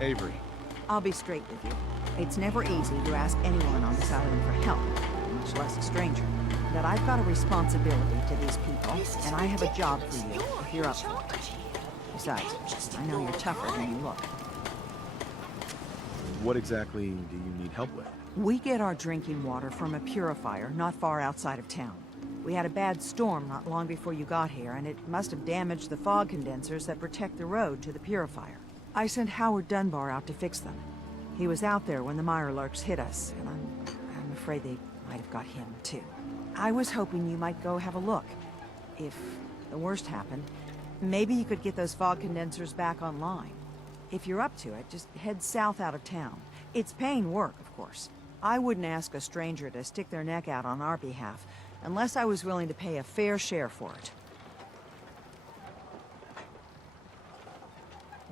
Avery. I'll be straight with you. It's never easy to ask anyone on this island for help, much less a stranger. But I've got a responsibility to these people, and I have a job for you, if you're up for it. Besides, I know you're tougher than you look. What exactly do you need help with? We get our drinking water from a purifier not far outside of town. We had a bad storm not long before you got here, and it must have damaged the fog condensers that protect the road to the purifier. I sent Howard Dunbar out to fix them. He was out there when the Mirelurks hit us, and I'm afraid they might have got him, too. I was hoping you might go have a look. If the worst happened, maybe you could get those fog condensers back online. If you're up to it, just head south out of town. It's paying work, of course. I wouldn't ask a stranger to stick their neck out on our behalf, unless I was willing to pay a fair share for it.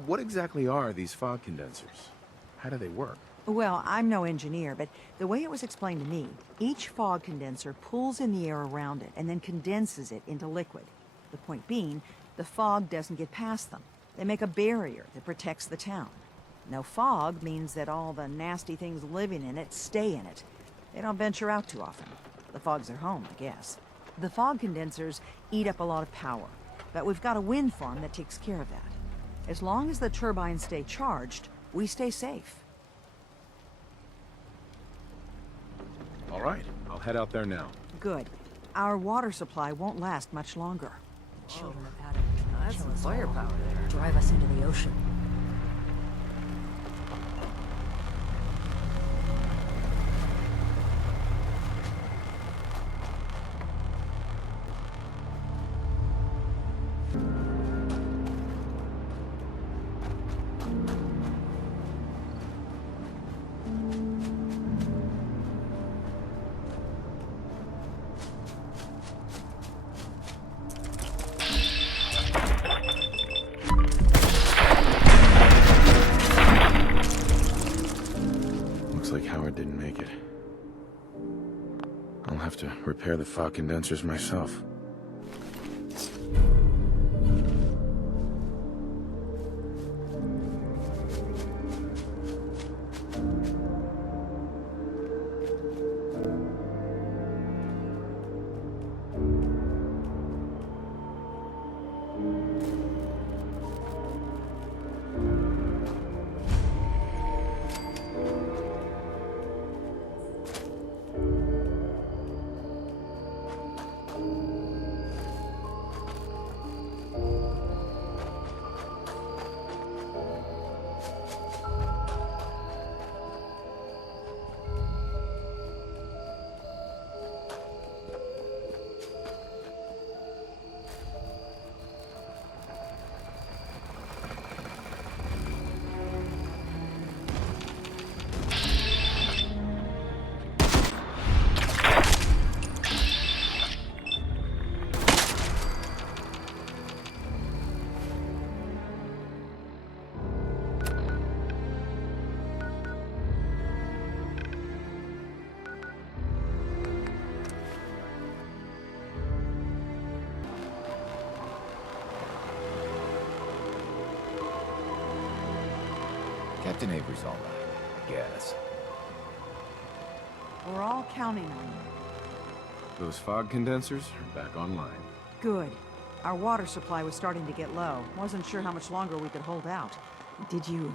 What exactly are these fog condensers? How do they work? Well, I'm no engineer, but the way it was explained to me, each fog condenser pulls in the air around it and then condenses it into liquid. The point being, the fog doesn't get past them. They make a barrier that protects the town. No fog means that all the nasty things living in it stay in it. They don't venture out too often. The fog's their home, I guess. The fog condensers eat up a lot of power, but we've got a wind farm that takes care of that. As long as the turbines stay charged, we stay safe. All right, I'll head out there now. Good. Our water supply won't last much longer. Children of Adam. That's some firepower there. Drive us into the ocean. Like Howard didn't make it. I'll have to repair the fog condensers myself. Captain Avery's all right, I guess. We're all counting on you. Those fog condensers are back online. Good. Our water supply was starting to get low. Wasn't sure how much longer we could hold out. Did you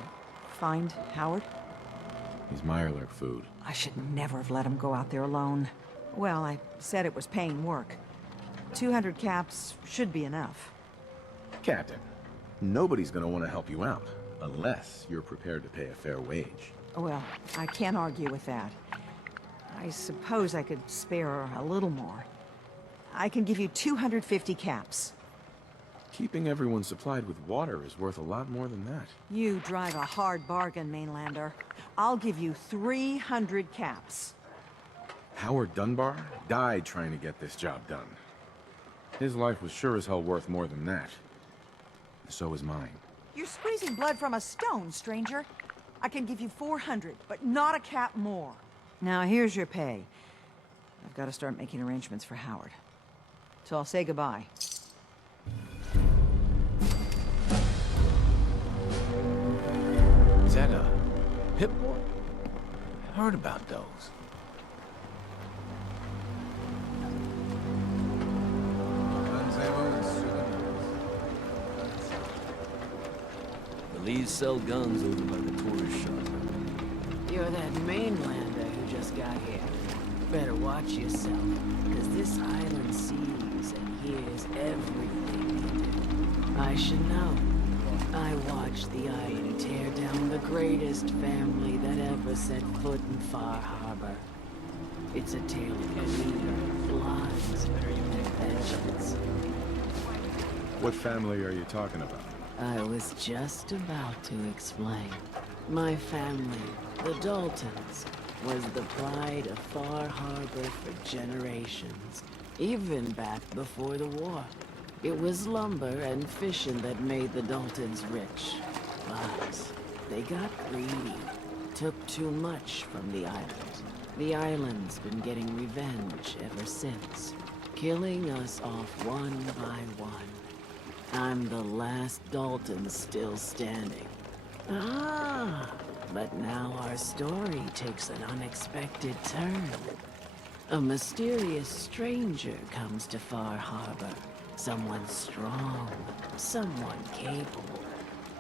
find Howard? He's Mirelurk food. I should never have let him go out there alone. Well, I said it was paying work. 200 caps should be enough. Captain, nobody's gonna want to help you out, unless you're prepared to pay a fair wage. Well, I can't argue with that. I suppose I could spare a little more. I can give you 250 caps. Keeping everyone supplied with water is worth a lot more than that. You drive a hard bargain, Mainlander. I'll give you 300 caps. Howard Dunbar died trying to get this job done. His life was sure as hell worth more than that. So is mine. You're squeezing blood from a stone, stranger. I can give you 400, but not a cap more. Now, here's your pay. I've got to start making arrangements for Howard. So I'll say goodbye. Is that Pip-Boy? Heard about those. Police sell guns over by the tourist shop. You're that mainlander who just got here. Better watch yourself, because this island sees and hears everything you do. I should know. I watched the Iron tear down the greatest family that ever set foot in Far Harbor. It's a tale of greed, blood, and vengeance. What family are you talking about? I was just about to explain. My family, the Daltons, was the pride of Far Harbor for generations, even back before the war. It was lumber and fishing that made the Daltons rich. But they got greedy, took too much from the island. The island's been getting revenge ever since, killing us off one by one. I'm the last Dalton still standing. Ah, but now our story takes an unexpected turn. A mysterious stranger comes to Far Harbor. Someone strong, someone capable.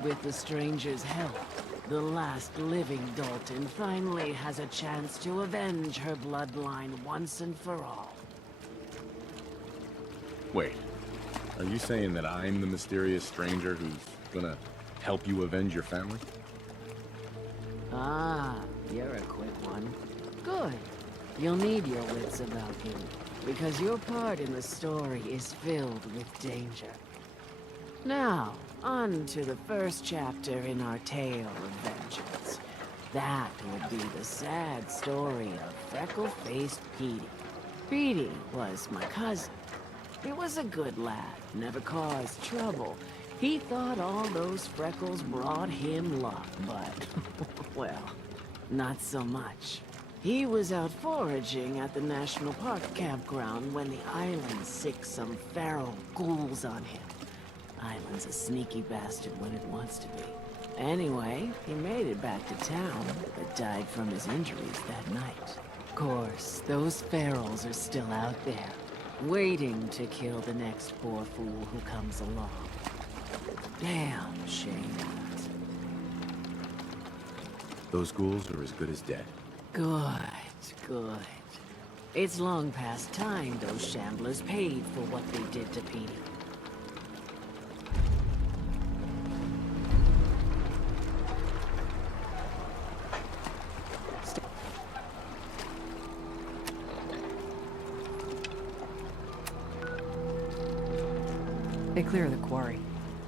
With the stranger's help, the last living Dalton finally has a chance to avenge her bloodline once and for all. Wait, are you saying that I'm the mysterious stranger who's gonna help you avenge your family? Ah, you're a quick one. Good. You'll need your wits about you, because your part in the story is filled with danger. Now, on to the first chapter in our tale of vengeance. That would be the sad story of freckle-faced Petey. Petey was my cousin. He was a good lad, never caused trouble. He thought all those freckles brought him luck, but, well, not so much. He was out foraging at the National Park campground when the island sicked some feral ghouls on him. Island's a sneaky bastard when it wants to be. Anyway, he made it back to town, but died from his injuries that night. Of course, those ferals are still out there, waiting to kill the next poor fool who comes along. Damn shame. Those ghouls are as good as dead. Good, good. It's long past time those shamblers paid for what they did to Petey. They clear the quarry.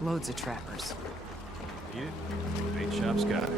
Loads of trappers. Need it? Bait shop's got it.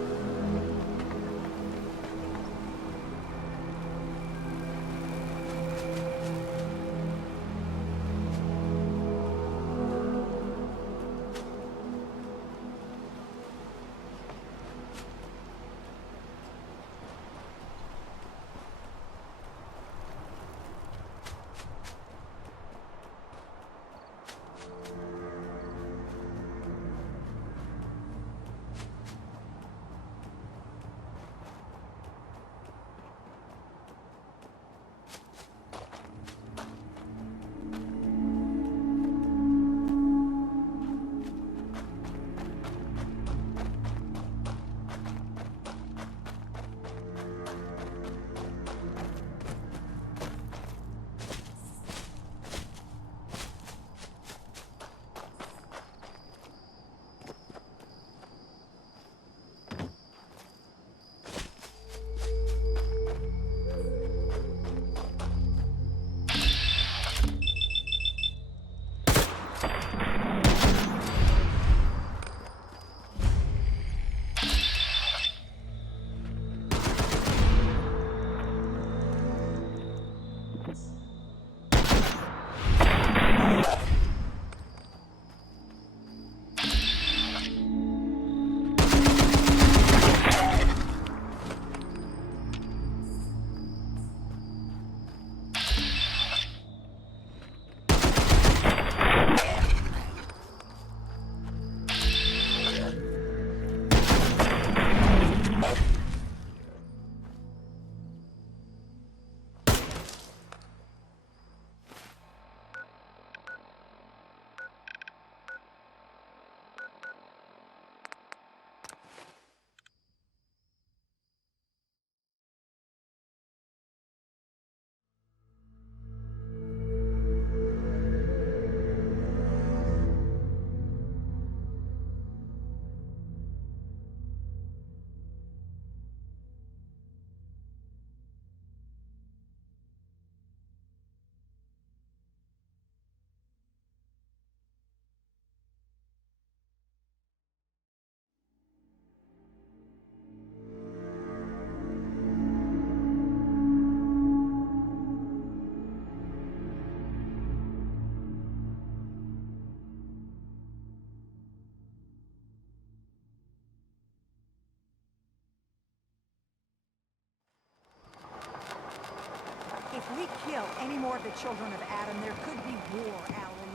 we kill any more of the children of Adam, there could be war, Alan.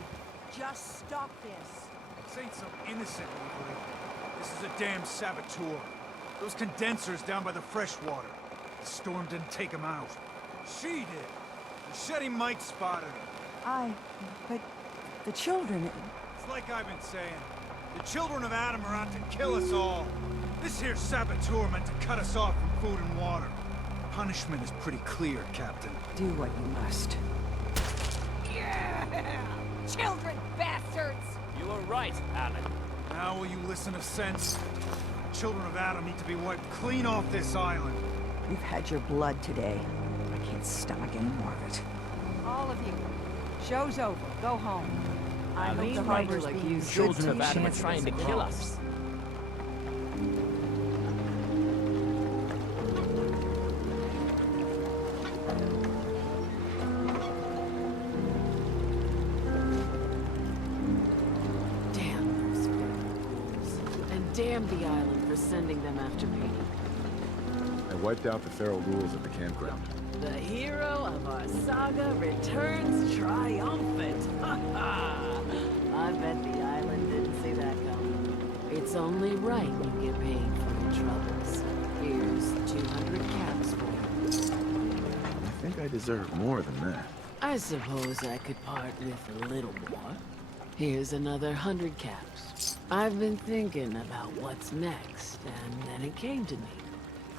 Just stop this. This ain't some innocent Avery. This is a damn saboteur. Those condensers down by the freshwater. The storm didn't take them out. She did. Machete Mike spotted her. But the children... It's like I've been saying. The children of Adam are out to kill us all. This here saboteur meant to cut us off from food and water. Punishment is pretty clear, Captain. Do what you must. Yeah! Children, bastards! You are right, Alan. Now will you listen to sense? The children of Adam need to be wiped clean off this island. You've had your blood today. I can't stomach any more of it. All of you. Show's over. Go home. I hope These the writers harbor's like being you good children to of Adam are chances trying to of kill crops. us. Damn those fools. And damn the island for sending them after me. I wiped out the feral ghouls at the campground. The hero of our saga returns triumphant. Ha ha! I bet the island didn't see that coming. It's only right you get paid for your troubles. Here's 200 caps for you. I think I deserve more than that. I suppose I could part with a little more. Here's another 100 caps. I've been thinking about what's next, and then it came to me.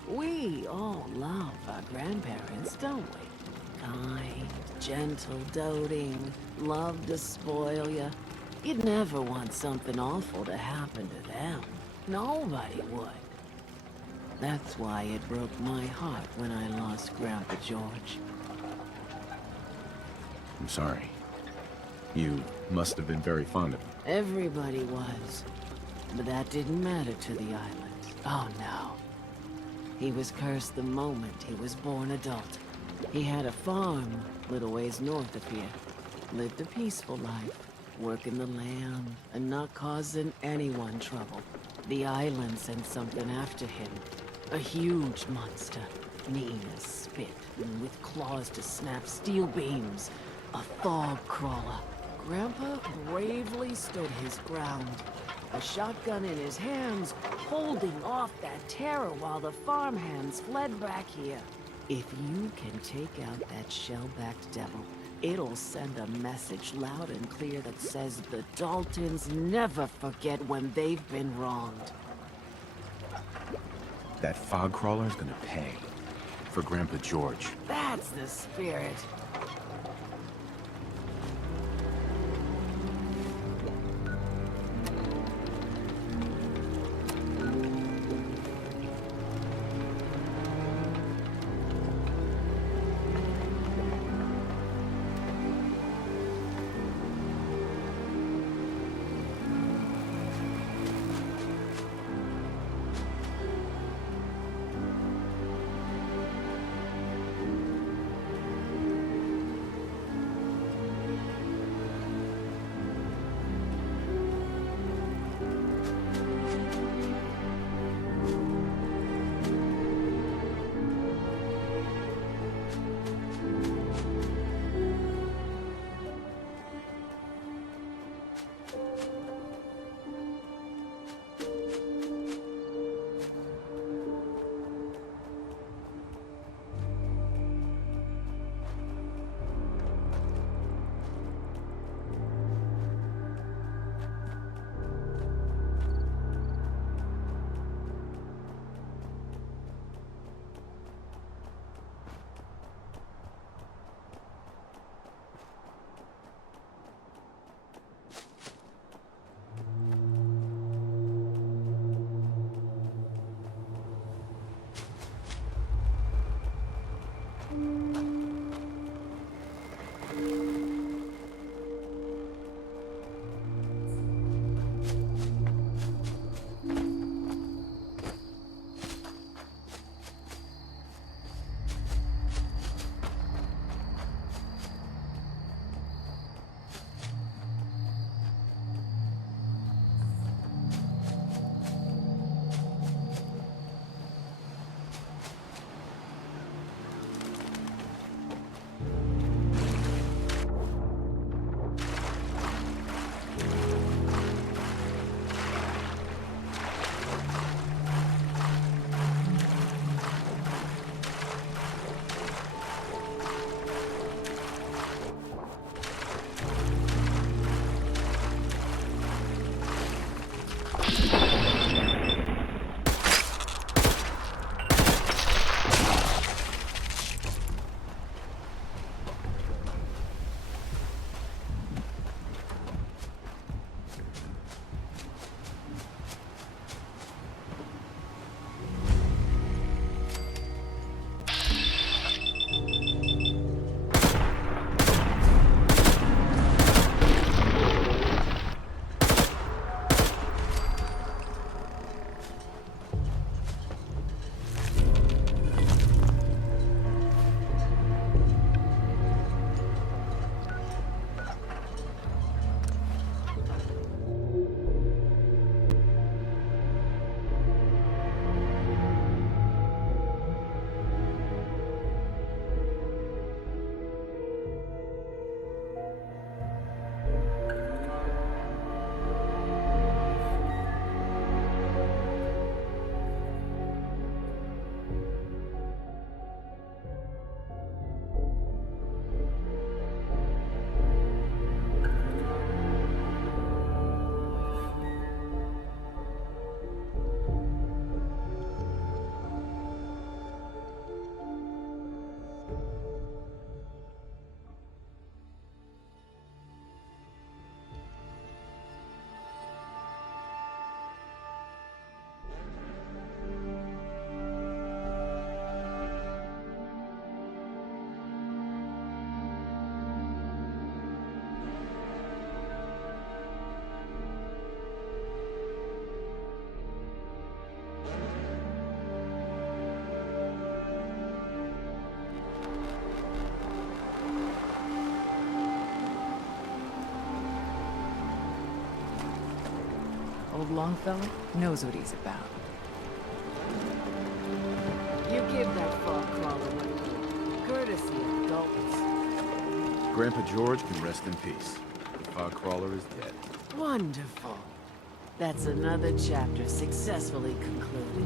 We all love our grandparents, don't we? Kind, gentle, doting, love to spoil ya. You'd never want something awful to happen to them. Nobody would. That's why it broke my heart when I lost Grandpa George. I'm sorry. You must have been very fond of him. Everybody was. But that didn't matter to the island. Oh no. He was cursed the moment he was born adult. He had a farm little ways north of here. Lived a peaceful life, working the land and not causing anyone trouble. The island sent something after him. A huge monster, mean as spit, and with claws to snap steel beams. A fog crawler. Grandpa bravely stood his ground. A shotgun in his hands, holding off that terror while the farmhands fled back here. If you can take out that shell-backed devil, it'll send a message loud and clear that says the Daltons never forget when they've been wronged. That fog crawler's gonna pay. For Grandpa George. That's the spirit. Longfellow knows what he's about. You give that fog crawler what he did, courtesy of the Daltons. Grandpa George can rest in peace. The fog crawler is dead. Wonderful. That's another chapter successfully concluded.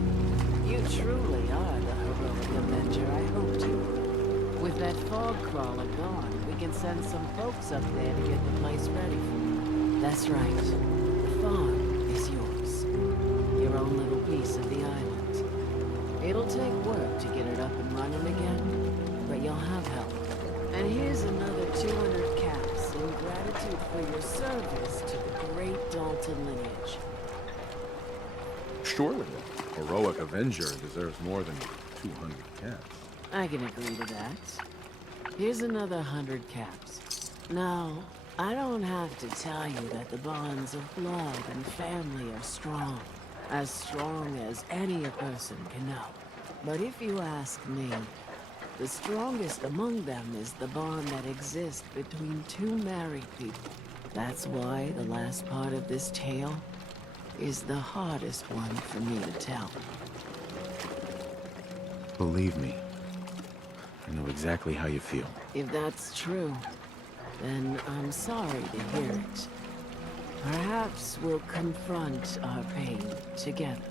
You truly are the heroic Avenger I hoped you were. With that fog crawler gone, we can send some folks up there to get the place ready for you. That's right. The farm is yours. Your own little piece of the island. It'll take work to get it up and running again, but you'll have help. And here's another 200 caps in gratitude for your service to the great Dalton lineage. Surely, a heroic Avenger deserves more than 200 caps. I can agree to that. Here's another 100 caps. Now, I don't have to tell you that the bonds of blood and family are strong. As strong as any a person can know. But if you ask me, the strongest among them is the bond that exists between two married people. That's why the last part of this tale is the hardest one for me to tell. Believe me, I know exactly how you feel. If that's true, then I'm sorry to hear it. Perhaps we'll confront our pain together.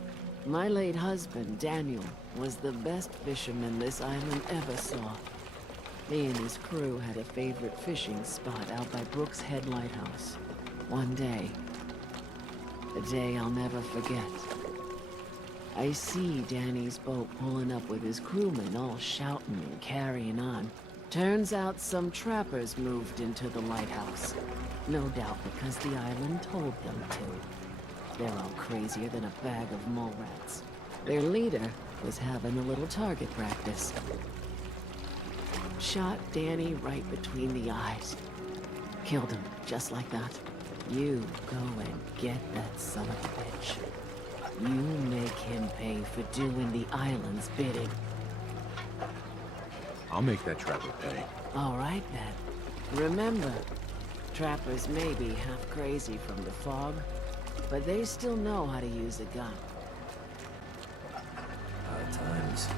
My late husband, Daniel, was the best fisherman this island ever saw. He and his crew had a favorite fishing spot out by Brooks Head Lighthouse. One day, a day I'll never forget, I see Danny's boat pulling up with his crewmen all shouting and carrying on. Turns out some trappers moved into the lighthouse. No doubt because the island told them to. They're all crazier than a bag of mole rats. Their leader was having a little target practice. Shot Danny right between the eyes. Killed him, just like that. You go and get that son of a bitch. You make him pay for doing the island's bidding. I'll make that trapper pay. All right, then. Remember, trappers may be half crazy from the fog, but they still know how to use a gun. Hard times.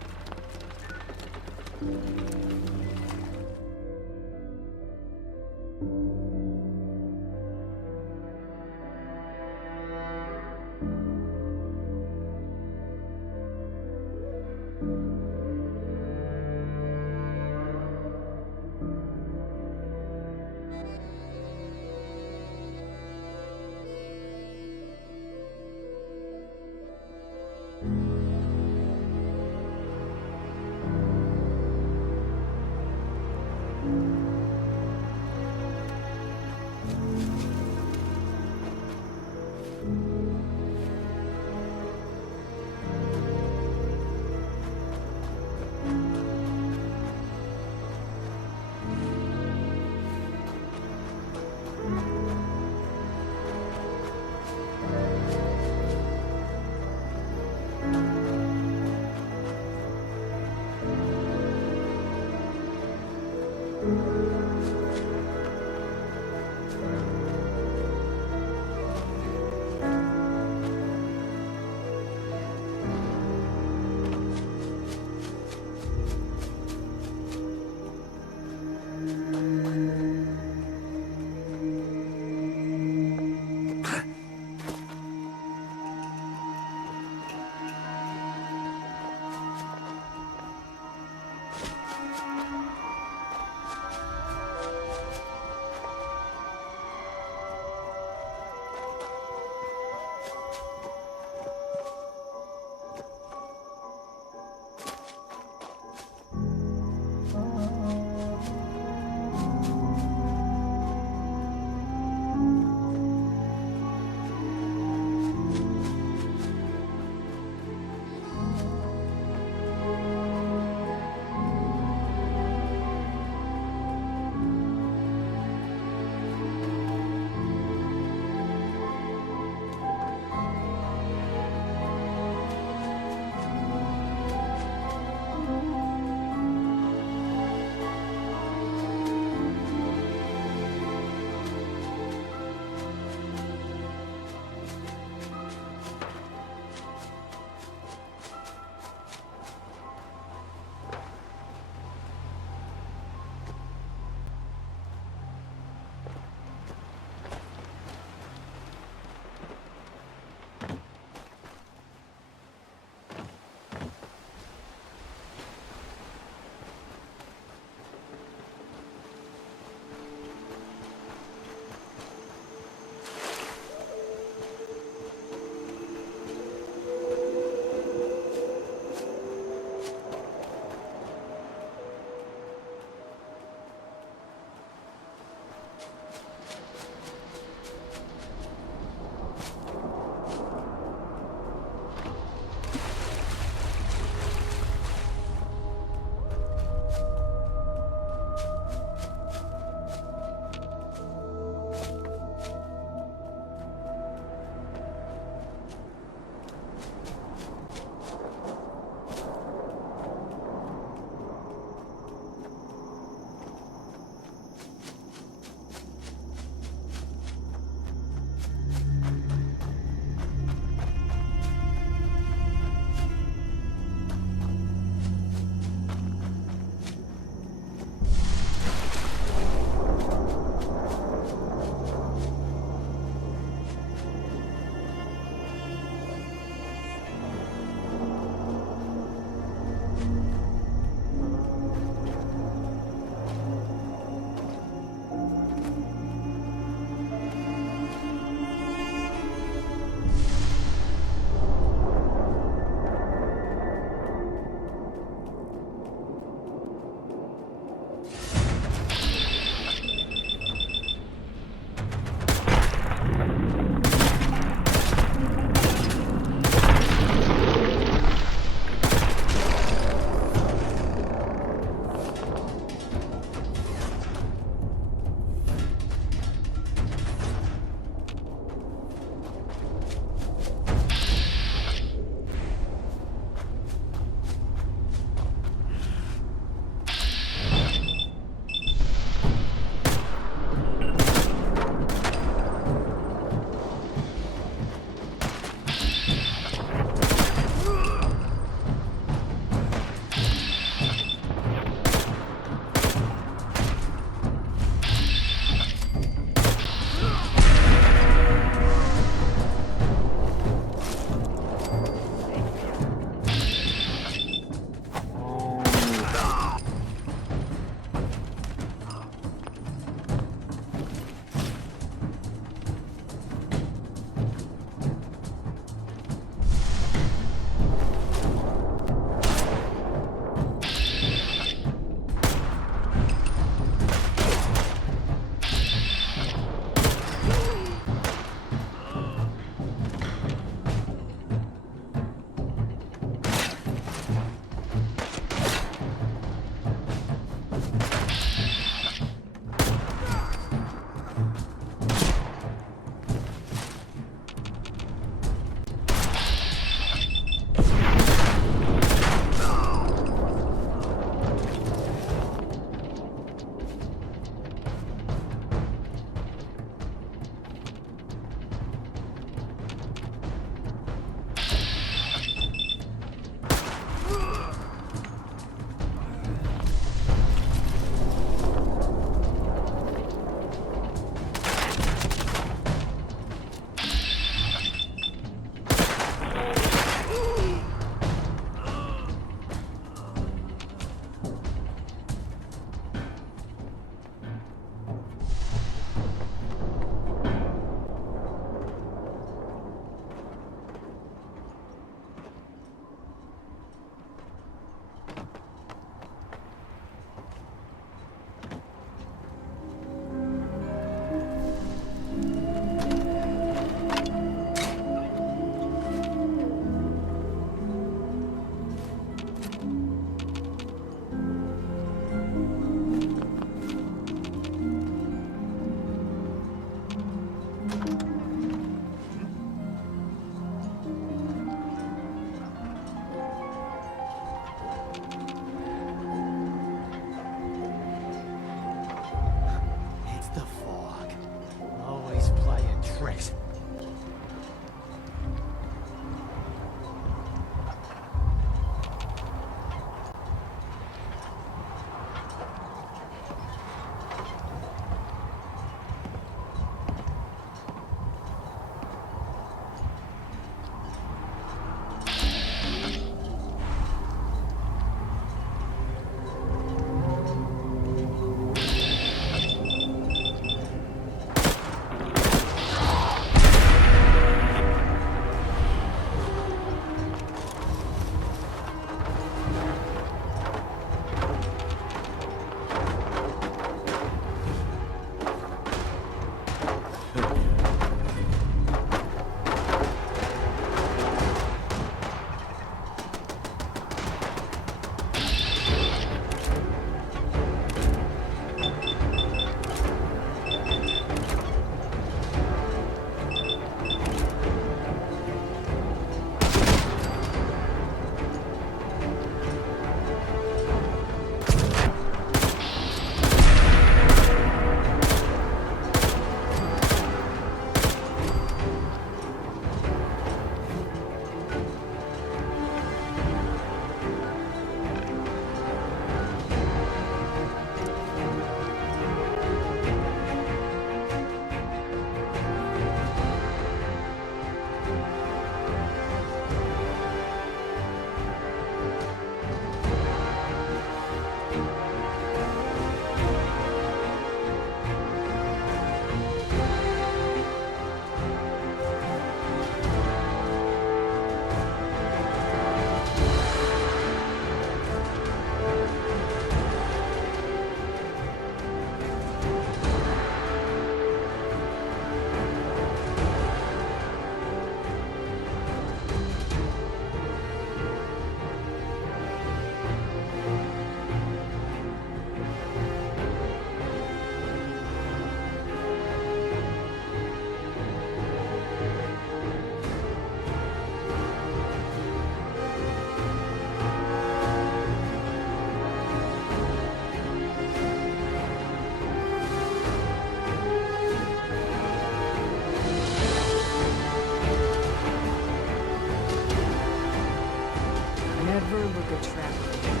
never look a trapper again.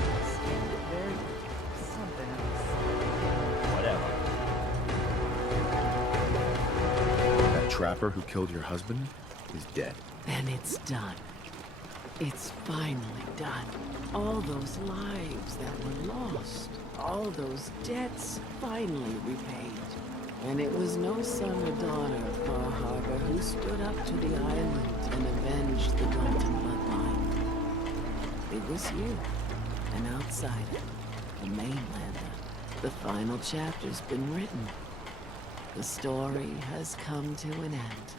They're something else. Whatever. That trapper who killed your husband is dead. And it's done. It's finally done. All those lives that were lost, all those debts finally repaid. And it was no son or daughter of Far Harbor who stood up to the island and avenged the Dalton bloodline. It was you, an outsider, a mainlander. The final chapter's been written. The story has come to an end.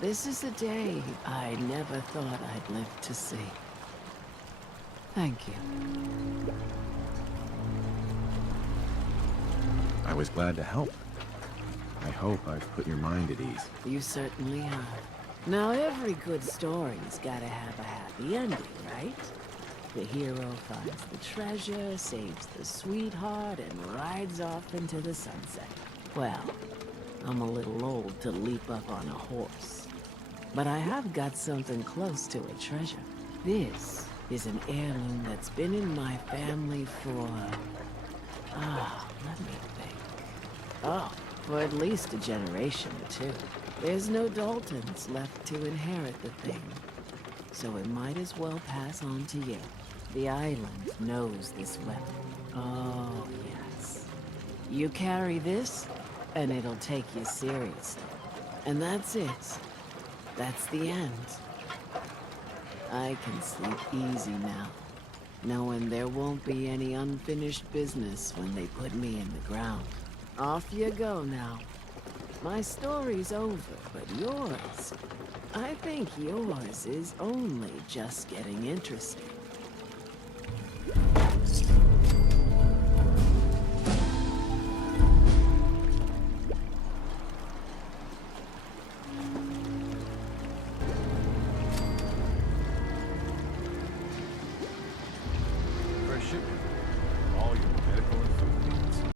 This is a day I never thought I'd live to see. Thank you. I was glad to help. I hope I've put your mind at ease. You certainly have. Now, every good story's gotta have a happy ending, right? The hero finds the treasure, saves the sweetheart, and rides off into the sunset. Well, I'm a little old to leap up on a horse. But I have got something close to a treasure. This is an heirloom that's been in my family for... let me think. Oh, for at least a generation or two. There's no Daltons left to inherit the thing, so it might as well pass on to you. The island knows this weapon. Oh, yes. You carry this, and it'll take you seriously. And that's it. That's the end. I can sleep easy now, knowing there won't be any unfinished business when they put me in the ground. Off you go now. My story's over, but yours, I think yours is only just getting interesting.